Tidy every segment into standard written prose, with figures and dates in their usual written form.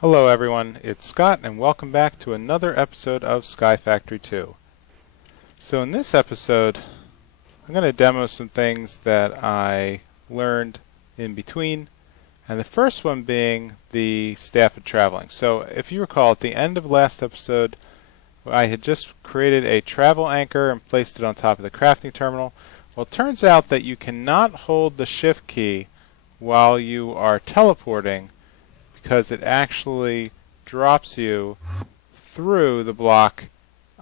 Hello everyone, it's Scott and welcome back to another episode of Sky Factory 2. So in this episode, I'm going to demo some things that I learned in between, and the first one being the staff of traveling. So if you recall, at the end of last episode, I had just created a travel anchor and placed it on top of the crafting terminal. Well, it turns out that you cannot hold the shift key while you are teleporting, because it actually drops you through the block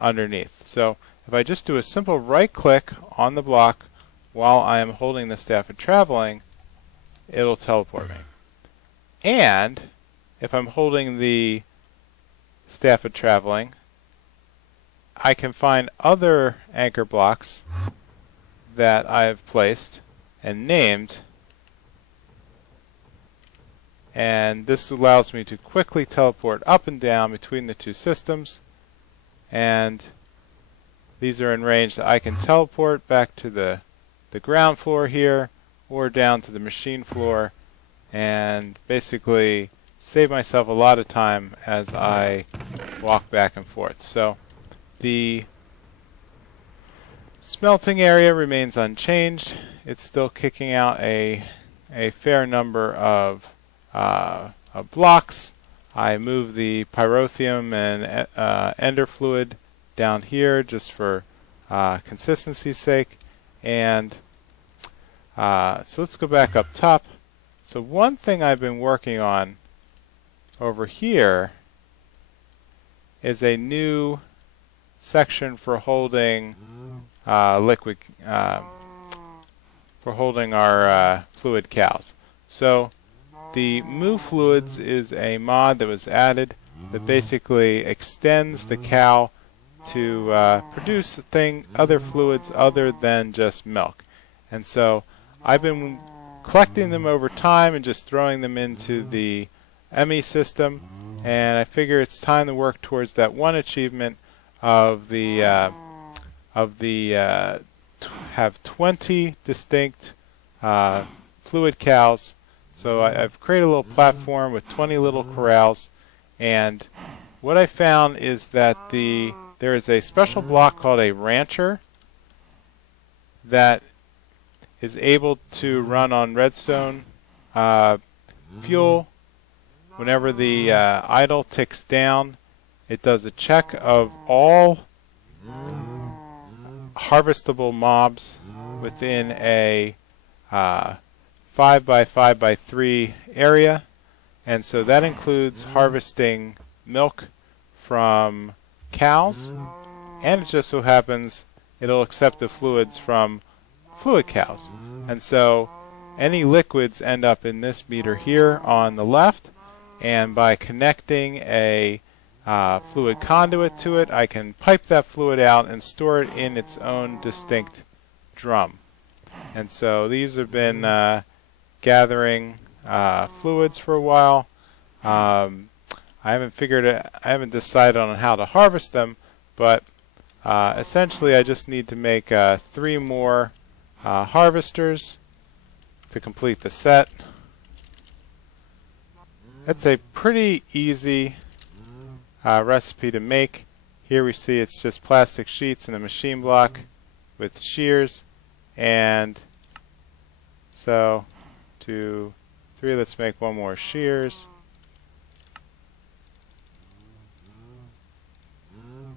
underneath. So if I just do a simple right click on the block while I am holding the staff of traveling, it'll teleport me. And if I'm holding the staff of traveling, I can find other anchor blocks that I've placed and named, and this allows me to quickly teleport up and down between the two systems, and these are in range that I can teleport back to the ground floor here or down to the machine floor and basically save myself a lot of time as I walk back and forth. So the smelting area remains unchanged. It's still kicking out a fair number of blocks. I move the pyrotheum and ender fluid down here just for consistency's sake. And so let's go back up top. So one thing I've been working on over here is a new section for holding liquid, for holding our fluid cows. So the Move Fluids is a mod that was added that basically extends the cow to produce other fluids other than just milk. And so I've been collecting them over time and just throwing them into the ME system, and I figure it's time to work towards that one achievement of have 20 distinct fluid cows. So I've created a little platform with 20 little corrals, and what I found is that there is a special block called a rancher that is able to run on redstone fuel. Whenever the idle ticks down, it does a check of all harvestable mobs within a 5x5x3 area, and so that includes harvesting milk from cows, and it just so happens it'll accept the fluids from fluid cows. And so any liquids end up in this meter here on the left, and by connecting a fluid conduit to it, I can pipe that fluid out and store it in its own distinct drum. And so these have been gathering fluids for a while. I haven't decided on how to harvest them, but essentially I just need to make 3 more harvesters to complete the set. It's a pretty easy recipe to make. Here we see it's just plastic sheets and a machine block with shears, and so 2, 3, let's make 1 more shears,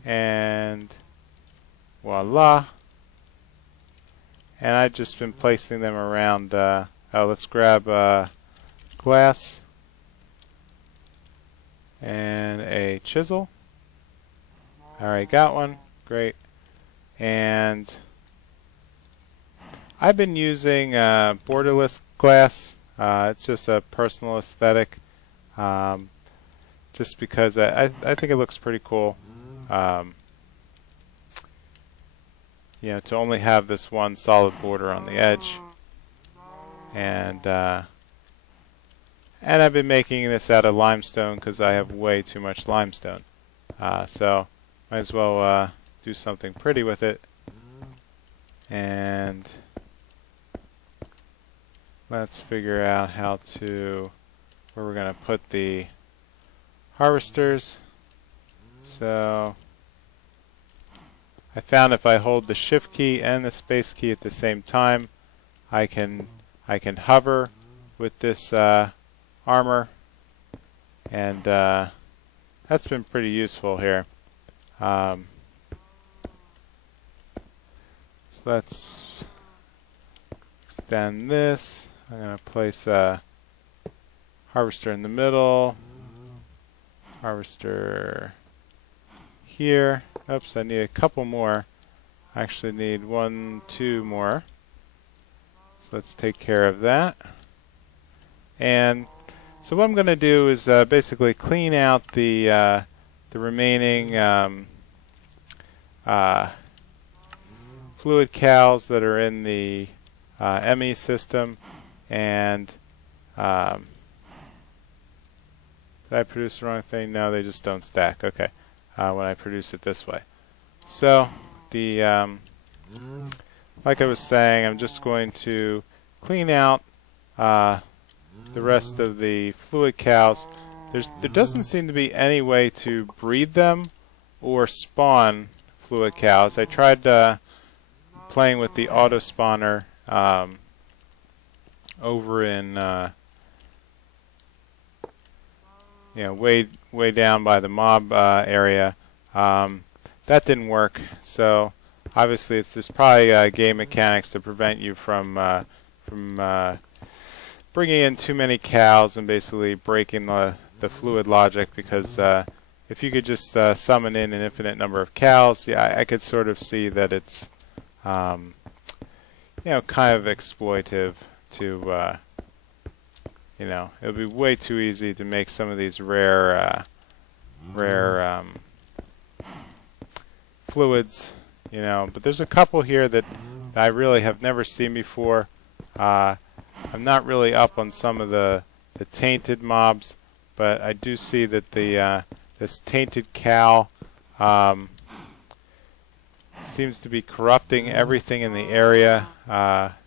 and voila. And I've just been placing them around. Let's grab glass and a chisel. Alright, got one. Great. And I've been using borderless glass. It's just a personal aesthetic, just because I think it looks pretty cool. To only have this one solid border on the edge, and I've been making this out of limestone because I have way too much limestone. So might as well do something pretty with it. And let's figure out where we're going to put the harvesters. So I found if I hold the shift key and the space key at the same time, I can hover with this armor, and that's been pretty useful here. So let's extend this. I'm going to place a harvester in the middle, harvester here. Oops, I need a couple more. I actually need 1, 2 more. So let's take care of that. And so what I'm going to do is basically clean out the remaining fluid cows that are in the ME system. And did I produce the wrong thing? No, they just don't stack. Okay, when I produce it this way. So the like I was saying, I'm just going to clean out the rest of the fluid cows. There doesn't seem to be any way to breed them or spawn fluid cows. I tried playing with the auto spawner over in way down by the mob area. That didn't work. So obviously there's probably game mechanics to prevent you from bringing in too many cows and basically breaking the fluid logic, because if you could just summon in an infinite number of cows, yeah, I could sort of see that it's kind of exploitive to it would be way too easy to make some of these rare fluids, but there's a couple here that I really have never seen before. I'm not really up on some of the tainted mobs, but I do see that the this tainted cow seems to be corrupting everything in the area.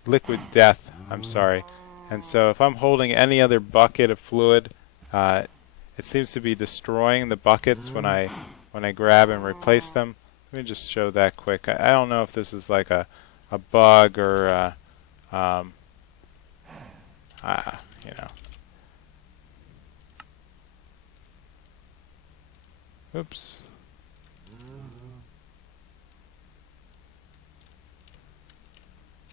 Liquid death, I'm sorry. And so if I'm holding any other bucket of fluid, it seems to be destroying the buckets when I grab and replace them. Let me just show that quick. I don't know if this is like a bug or Oops.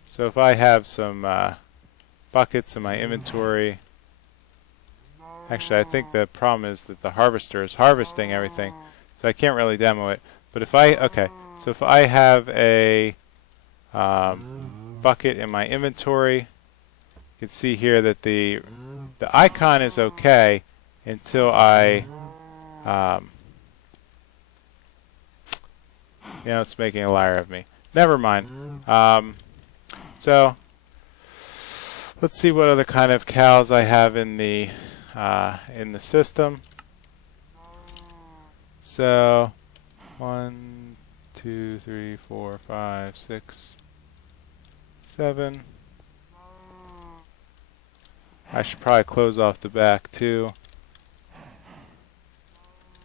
So if I have some buckets in my inventory, actually I think the problem is that the harvester is harvesting everything, so I can't really demo it. But if I have a bucket in my inventory, you can see here that the icon is okay until I it's making a liar of me. Never mind. So let's see what other kind of cows I have in the system. So 1, 2, 3, 4, 5, 6, 7. I should probably close off the back too,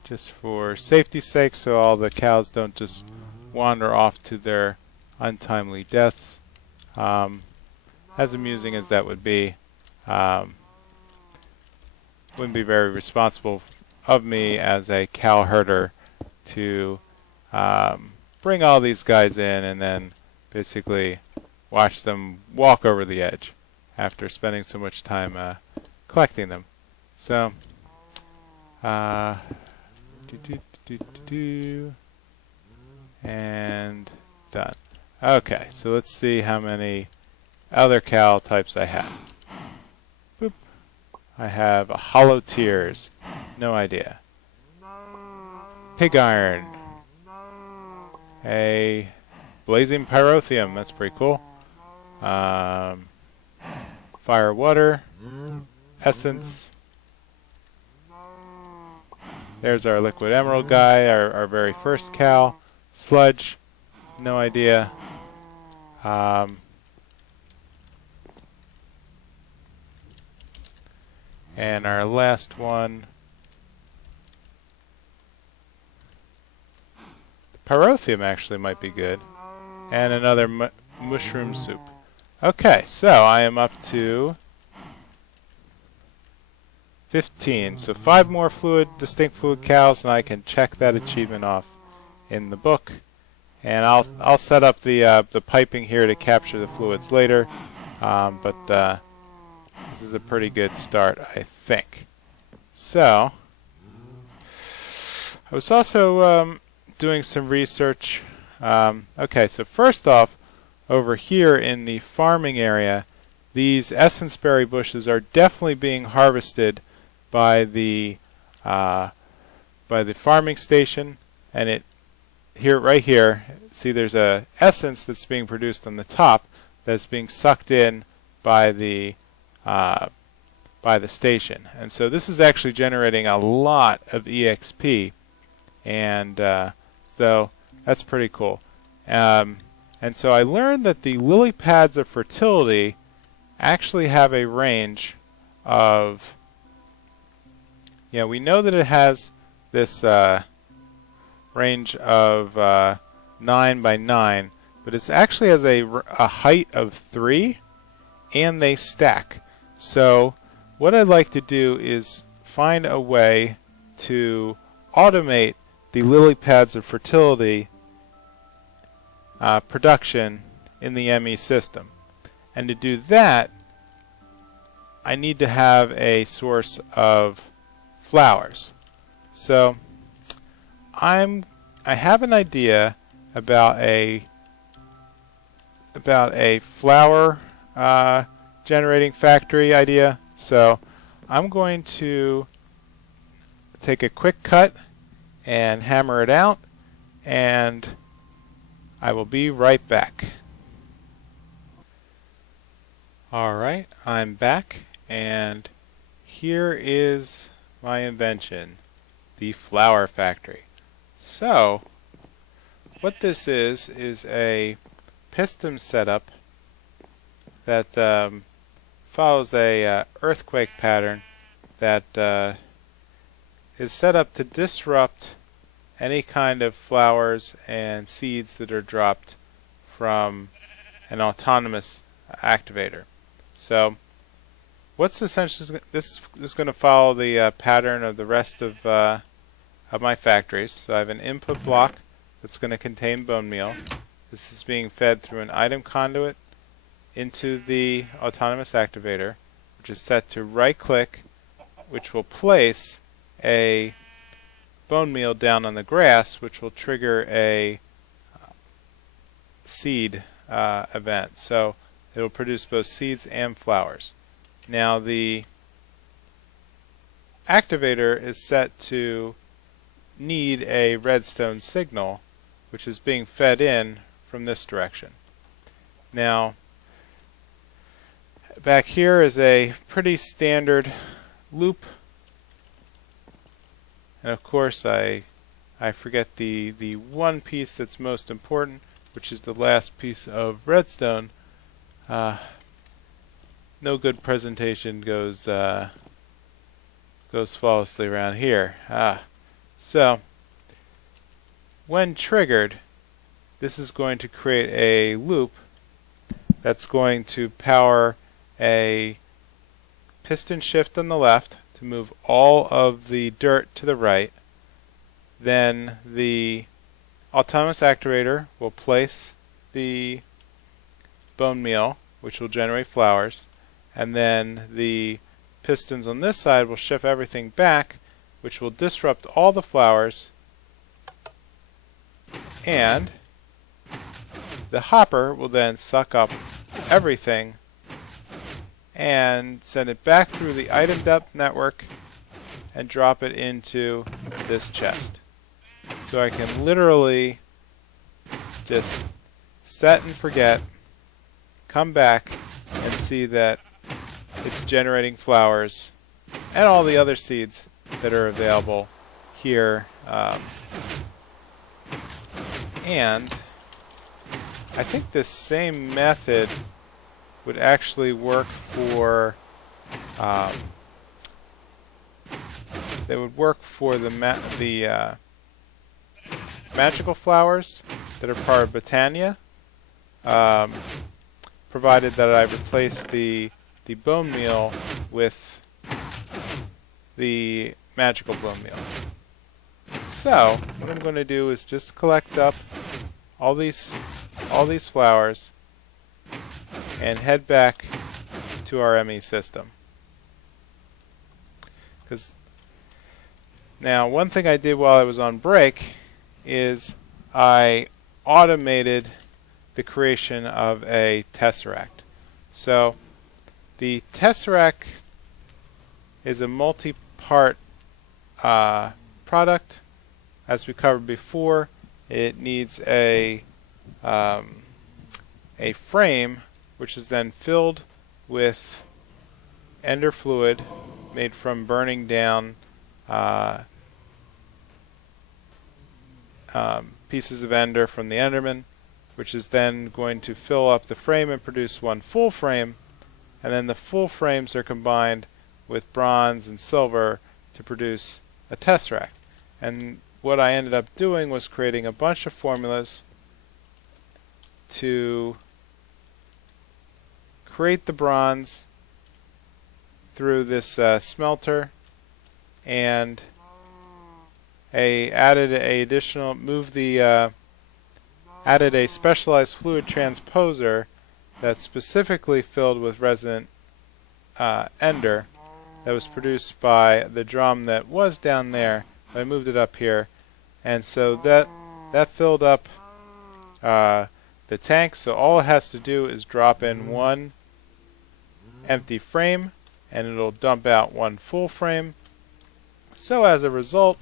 just for safety's sake, so all the cows don't just wander off to their untimely deaths. As amusing as that would be, wouldn't be very responsible of me as a cow herder to bring all these guys in and then basically watch them walk over the edge after spending so much time collecting them. So and done. Okay, so let's see how many other cow types I have. Boop. I have a hollow tears. No idea. Pig iron. A blazing pyrotheum. That's pretty cool. Fire water. Essence. There's our liquid emerald guy, our very first cow. Sludge. No idea. And our last one Pyrotheum actually might be good. And another mushroom soup. Okay, so I am up to 15. So 5 more distinct fluid cows, and I can check that achievement off in the book. And I'll set up the piping here to capture the fluids later. But this is a pretty good start, I think. So I was also doing some research. Okay, so first off, over here in the farming area, these essence berry bushes are definitely being harvested by the farming station, and right here, see there's a essence that's being produced on the top that's being sucked in by the station, and so this is actually generating a lot of EXP, and so that's pretty cool. And so I learned that the Lilypads of Fertility actually have a range of, we know that it has this range of 9 by 9, but it actually has a height of 3, and they stack. So what I'd like to do is find a way to automate the Lilypads of Fertility production in the ME system. And to do that, I need to have a source of flowers. So I have an idea about a flower generating factory idea. So I'm going to take a quick cut and hammer it out, and I will be right back. Alright, I'm back, and here is my invention, the flower factory. So what this is a piston setup that follows a earthquake pattern that is set up to disrupt any kind of flowers and seeds that are dropped from an autonomous activator. So what's essentially this is going to follow the pattern of the rest of my factories. So I have an input block that's going to contain bone meal. This is being fed through an item conduit into the autonomous activator, which is set to right click, which will place a bone meal down on the grass, which will trigger a seed event. So it will produce both seeds and flowers. Now the activator is set to need a redstone signal, which is being fed in from this direction. Now back here is a pretty standard loop, and of course I forget the one piece that's most important, which is the last piece of redstone. No good presentation goes flawlessly around here. So when triggered, this is going to create a loop that's going to power a piston shift on the left to move all of the dirt to the right. Then the autonomous activator will place the bone meal, which will generate flowers, and then the pistons on this side will shift everything back, which will disrupt all the flowers, and the hopper will then suck up everything and send it back through the item depth network and drop it into this chest. So I can literally just set and forget, come back and see that it's generating flowers and all the other seeds that are available here. And I think this same method would actually work for magical flowers that are part of Botania, provided that I replace the bone meal with the magical bone meal. So what I'm going to do is just collect up all these flowers and head back to our ME system. Because now, one thing I did while I was on break is I automated the creation of a Tesseract. So the Tesseract is a multi-part product. As we covered before, it needs a frame which is then filled with ender fluid made from burning down pieces of ender from the enderman, which is then going to fill up the frame and produce one full frame, and then the full frames are combined with bronze and silver to produce a tesseract. And what I ended up doing was creating a bunch of formulas to create the bronze through this smelter, and added a specialized fluid transposer that's specifically filled with resonant ender that was produced by the drum that was down there. I moved it up here, and so that filled up the tank. So all it has to do is drop in one empty frame, and it'll dump out one full frame. So as a result,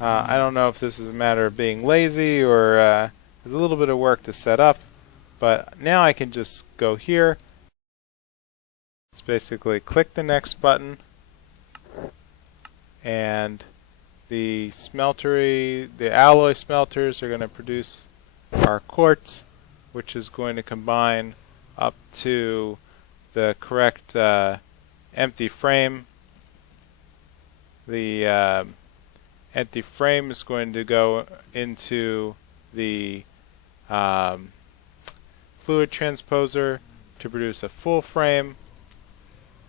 I don't know if this is a matter of being lazy or there's a little bit of work to set up, but now I can just go here. Just basically click the next button, and the alloy smelters are going to produce our quartz, which is going to combine up to the correct empty frame. The empty frame is going to go into the fluid transposer to produce a full frame,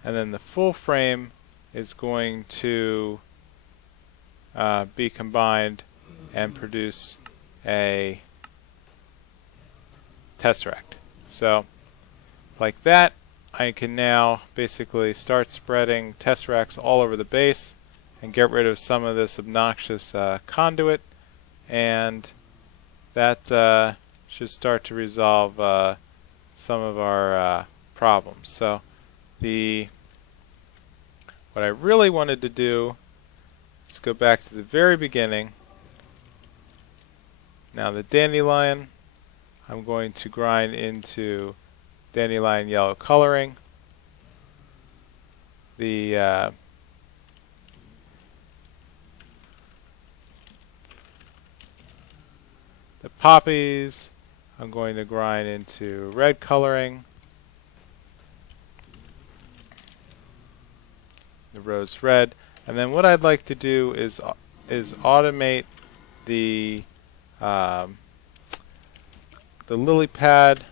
and then the full frame is going to be combined and produce a tesseract. So like that, I can now basically start spreading tesseracts all over the base and get rid of some of this obnoxious conduit, and that should start to resolve some of our problems. So what I really wanted to do is go back to the very beginning. Now the dandelion, I'm going to grind into dandelion yellow coloring. The poppies, I'm going to grind into red coloring. The rose red. And then what I'd like to do is automate the lily pad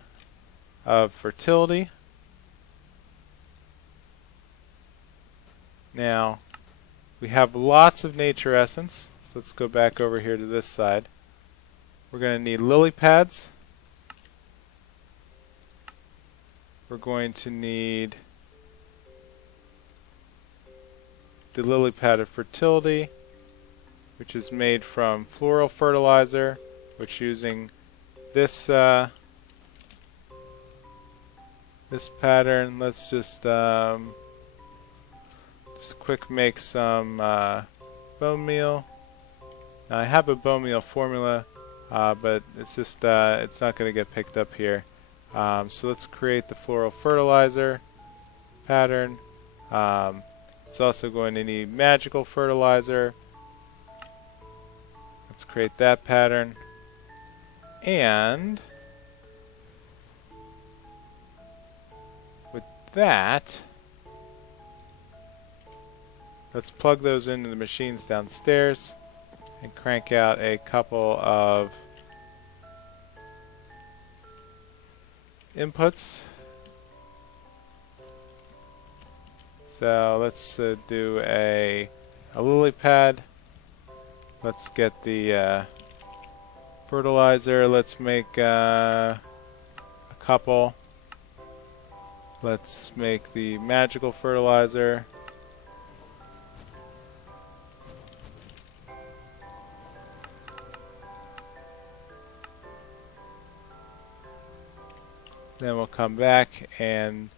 of fertility. Now we have lots of nature essence, so let's go back over here to this side. We're going to need lily pads. We're going to need the lily pad of fertility, which is made from floral fertilizer, which using this this pattern, let's just quick make some bone meal. Now I have a bone meal formula, but it's just it's not going to get picked up here. So let's create the floral fertilizer pattern. It's also going to need magical fertilizer. Let's create that pattern. And with that, let's plug those into the machines downstairs. and crank out a couple of inputs. So let's do a lily pad. Let's get the fertilizer. Let's make a couple. Let's make the magical fertilizer. Then we'll come back and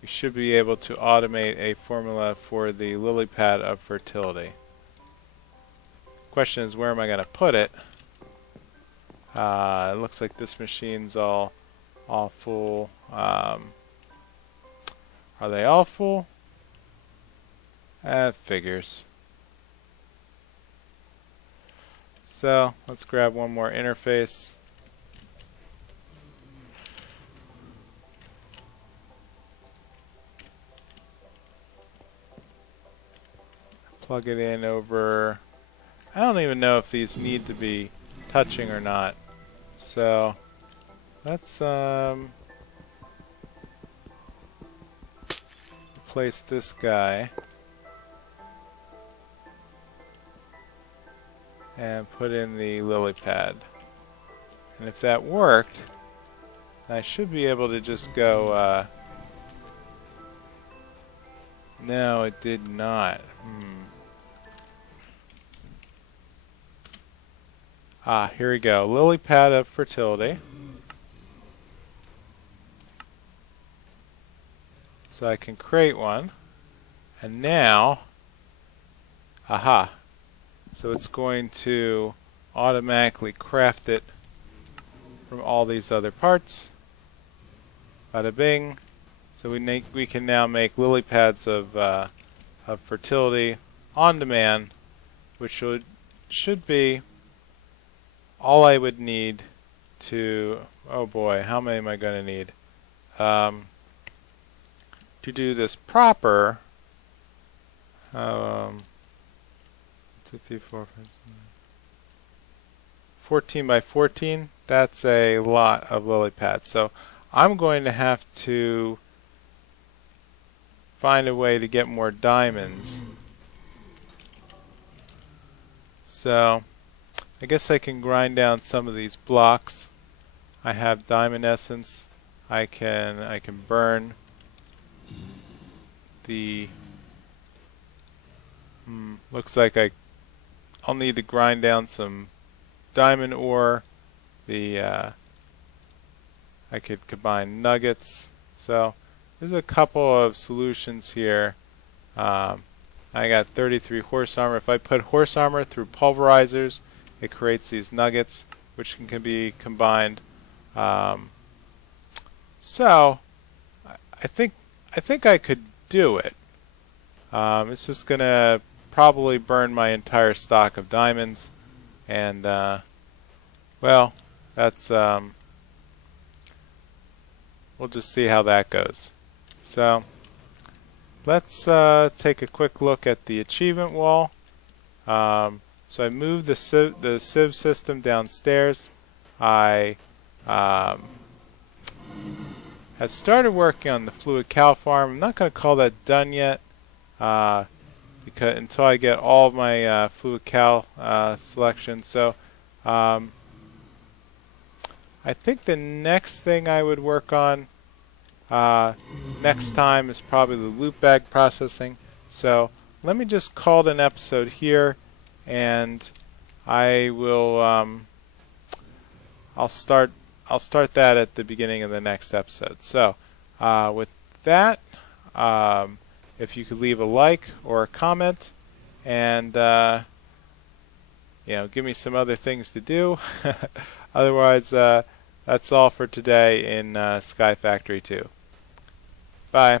we should be able to automate a formula for the Lilypad of Fertility. Question is, where am I going to put it? It looks like this machine's all full. Are they all full? Figures. So let's grab one more interface. Plug it in over. I don't even know if these need to be touching or not. So let's replace this guy and put in the lily pad. And if that worked, I should be able to just go. No, it did not. Here we go. Lilypad of Fertility. So I can create one. And now, so it's going to automatically craft it from all these other parts. Bada bing. So we can now make lily pads of fertility on demand, which should be all I would need to. Oh boy, how many am I going to need to do this proper? 2, 3, 4, 5, 6, 14 by 14. That's a lot of lily pads. So I'm going to have to find a way to get more diamonds. So I guess I can grind down some of these blocks. I have diamond essence. I can burn the. Looks like I'll need to grind down some diamond ore. I could combine nuggets. So there's a couple of solutions here. I got 33 horse armor. If I put horse armor through pulverizers, it creates these nuggets, which can be combined. So I think I could do it. It's just gonna probably burn my entire stock of diamonds, and well, that's we'll just see how that goes. So let's take a quick look at the achievement wall. So I moved the sieve system downstairs. I have started working on the fluid cow farm. I'm not going to call that done yet because until I get all of my fluid cow selection. So I think the next thing I would work on next time is probably the loot bag processing. So let me just call it an episode here, and I will I'll start that at the beginning of the next episode. So with that, if you could leave a like or a comment, and give me some other things to do. Otherwise, that's all for today in Sky Factory 2. Bye.